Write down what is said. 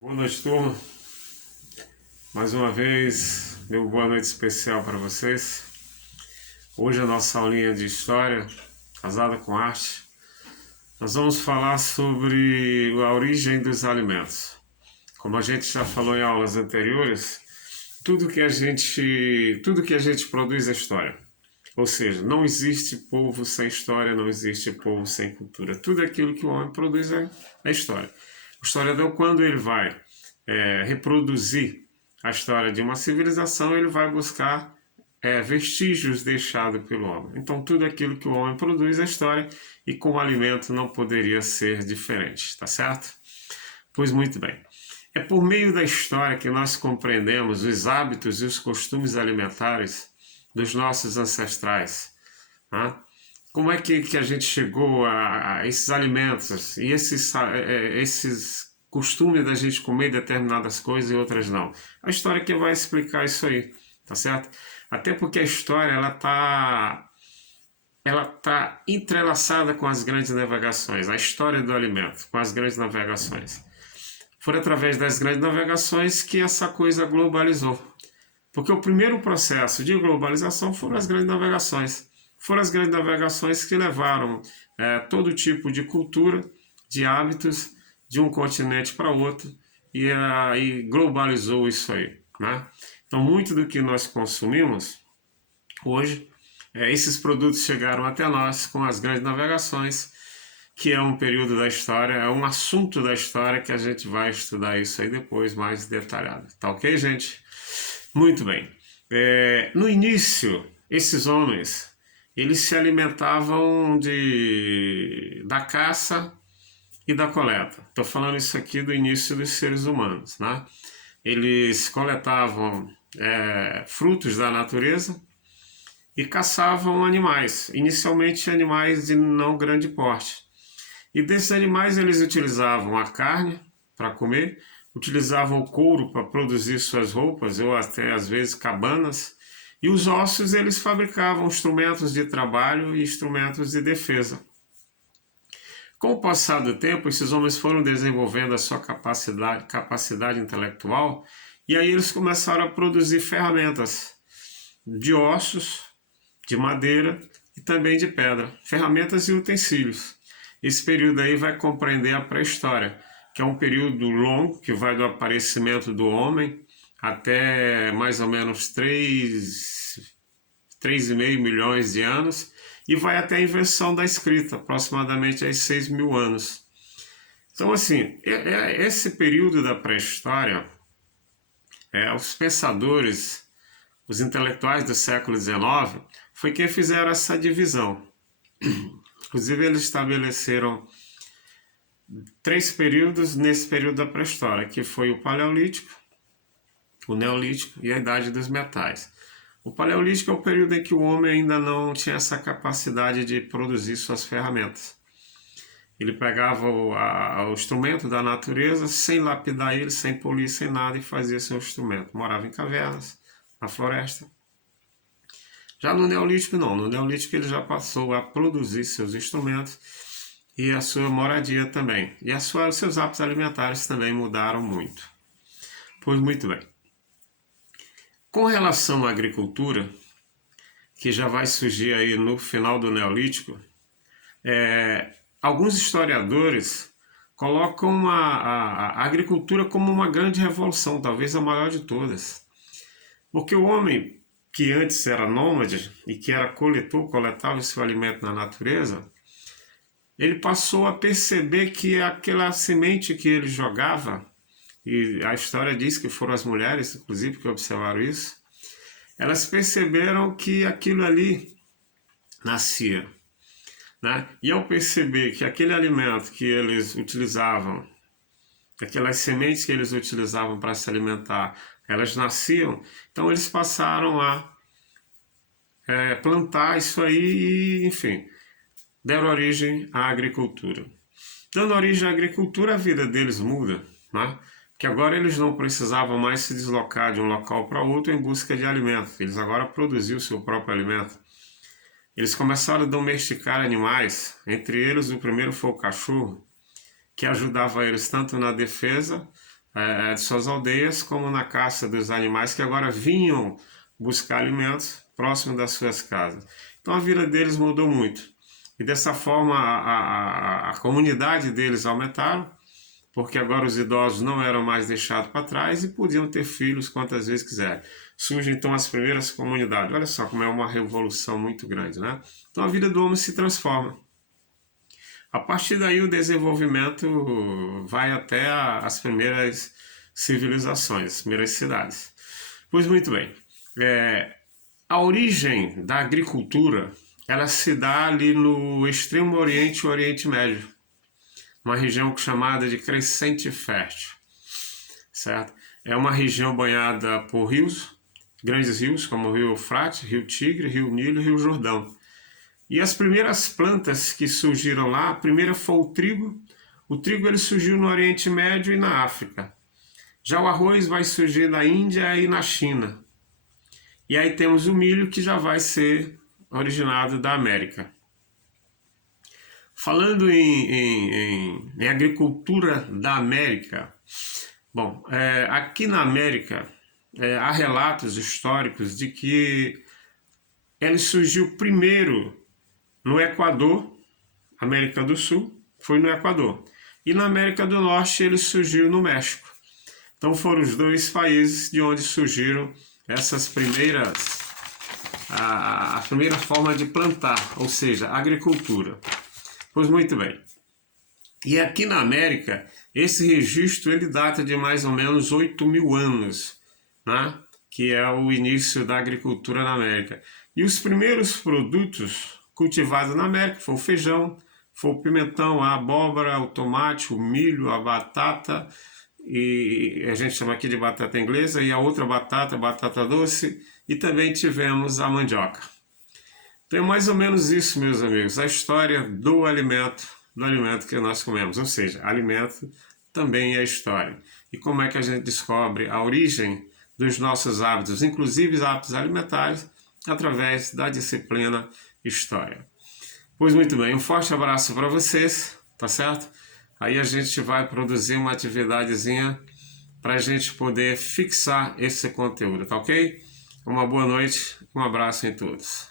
Boa noite, turma. Mais uma vez, meu boa noite especial para vocês. Hoje a nossa aulinha de História, casada com arte, nós vamos falar sobre a origem dos alimentos. Como a gente já falou em aulas anteriores, tudo que a gente produz é história. Ou seja, não existe povo sem história, não existe povo sem cultura. Tudo aquilo que o homem produz é história. O historiador, quando ele vai reproduzir a história de uma civilização, ele vai buscar vestígios deixados pelo homem. Então, tudo aquilo que o homem produz é história e com o alimento não poderia ser diferente, tá certo? Pois muito bem. É por meio da história que nós compreendemos os hábitos e os costumes alimentares dos nossos ancestrais. Né? Como é que a gente chegou a esses alimentos e esses costumes da gente comer determinadas coisas e outras não? A história que vai explicar isso aí, tá certo? Até porque a história ela tá entrelaçada com as grandes navegações, a história do alimento, com as grandes navegações. Foi através das grandes navegações que essa coisa globalizou. Porque o primeiro processo de globalização foram as grandes navegações. Foram as grandes navegações que levaram todo tipo de cultura, de hábitos, de um continente para outro e globalizou isso aí. Né? Então, muito do que nós consumimos hoje, esses produtos chegaram até nós com as grandes navegações, que é um período da história, é um assunto da história que a gente vai estudar isso aí depois mais detalhado. Tá ok, gente? Muito bem. No início, esses homens, eles se alimentavam da caça e da coleta. Estou falando isso aqui do início dos seres humanos, né? Eles coletavam frutos da natureza e caçavam animais, inicialmente animais de não grande porte. E desses animais eles utilizavam a carne para comer, utilizavam o couro para produzir suas roupas ou até às vezes cabanas, e os ossos eles fabricavam instrumentos de trabalho e instrumentos de defesa. Com o passar do tempo, esses homens foram desenvolvendo a sua capacidade intelectual e aí eles começaram a produzir ferramentas de ossos, de madeira e também de pedra, ferramentas e utensílios. Esse período aí vai compreender a pré-história, que é um período longo que vai do aparecimento do homem até mais ou menos 3,5 milhões de anos e vai até a invenção da escrita, aproximadamente aos 6 mil anos. Então, assim, esse período da pré-história, os pensadores, os intelectuais do século XIX, foi quem fizeram essa divisão. Inclusive, eles estabeleceram 3 períodos nesse período da pré-história, que foi o Paleolítico, o Neolítico e a Idade dos Metais. O Paleolítico é o período em que o homem ainda não tinha essa capacidade de produzir suas ferramentas. Ele pegava o instrumento da natureza sem lapidar ele, sem polir, sem nada e fazia seu instrumento. Morava em cavernas, na floresta. Já no Neolítico não, no Neolítico ele já passou a produzir seus instrumentos e a sua moradia também. E os seus hábitos alimentares também mudaram muito. Pois muito bem. Com relação à agricultura, que já vai surgir aí no final do Neolítico, alguns historiadores colocam a agricultura como uma grande revolução, talvez a maior de todas. Porque o homem que antes era nômade e que era coletor, coletava seu alimento na natureza, ele passou a perceber que aquela semente que ele jogava, e a história diz que foram as mulheres, inclusive, que observaram isso, elas perceberam que aquilo ali nascia. Né? E ao perceber que aquele alimento que eles utilizavam, aquelas sementes que eles utilizavam para se alimentar, elas nasciam, então eles passaram a plantar isso aí e, enfim, deram origem à agricultura. Dando origem à agricultura, a vida deles muda, né? Porque agora eles não precisavam mais se deslocar de um local para outro em busca de alimento. Eles agora produziam o seu próprio alimento. Eles começaram a domesticar animais, entre eles o primeiro foi o cachorro, que ajudava eles tanto na defesa de suas aldeias, como na caça dos animais que agora vinham buscar alimentos próximo das suas casas. Então a vida deles mudou muito. E dessa forma a comunidade deles aumentaram, porque agora os idosos não eram mais deixados para trás e podiam ter filhos quantas vezes quiserem. Surgem então as primeiras comunidades. Olha só como é uma revolução muito grande, né? Então a vida do homem se transforma. A partir daí o desenvolvimento vai até as primeiras civilizações, as primeiras cidades. Pois muito bem, a origem da agricultura ela se dá ali no extremo oriente e oriente médio, uma região chamada de Crescente Fértil, certo? É uma região banhada por rios, grandes rios como o Rio Eufrates, Rio Tigre, Rio Nilo e Rio Jordão. E as primeiras plantas que surgiram lá, a primeira foi o trigo. O trigo ele surgiu no Oriente Médio e na África. Já o arroz vai surgir na Índia e na China. E aí temos o milho que já vai ser originado da América. Falando em agricultura da América, bom, aqui na América há relatos históricos de que ele surgiu primeiro no Equador, América do Sul, foi no Equador. E na América do Norte ele surgiu no México. Então foram os dois países de onde surgiram essas primeiras, a primeira forma de plantar, ou seja, agricultura. Pois muito bem. E aqui na América, esse registro ele data de mais ou menos 8.000 anos, né? Que é o início da agricultura na América. E os primeiros produtos cultivados na América foi o feijão, foi o pimentão, a abóbora, o tomate, o milho, a batata, e a gente chama aqui de batata inglesa, e a outra batata, batata doce, e também tivemos a mandioca. Então é mais ou menos isso, meus amigos, a história do alimento que nós comemos, ou seja, alimento também é história. E como é que a gente descobre a origem dos nossos hábitos, inclusive os hábitos alimentares, através da disciplina História. Pois muito bem, um forte abraço para vocês, tá certo? Aí a gente vai produzir uma atividadezinha para a gente poder fixar esse conteúdo, tá ok? Uma boa noite, um abraço em todos.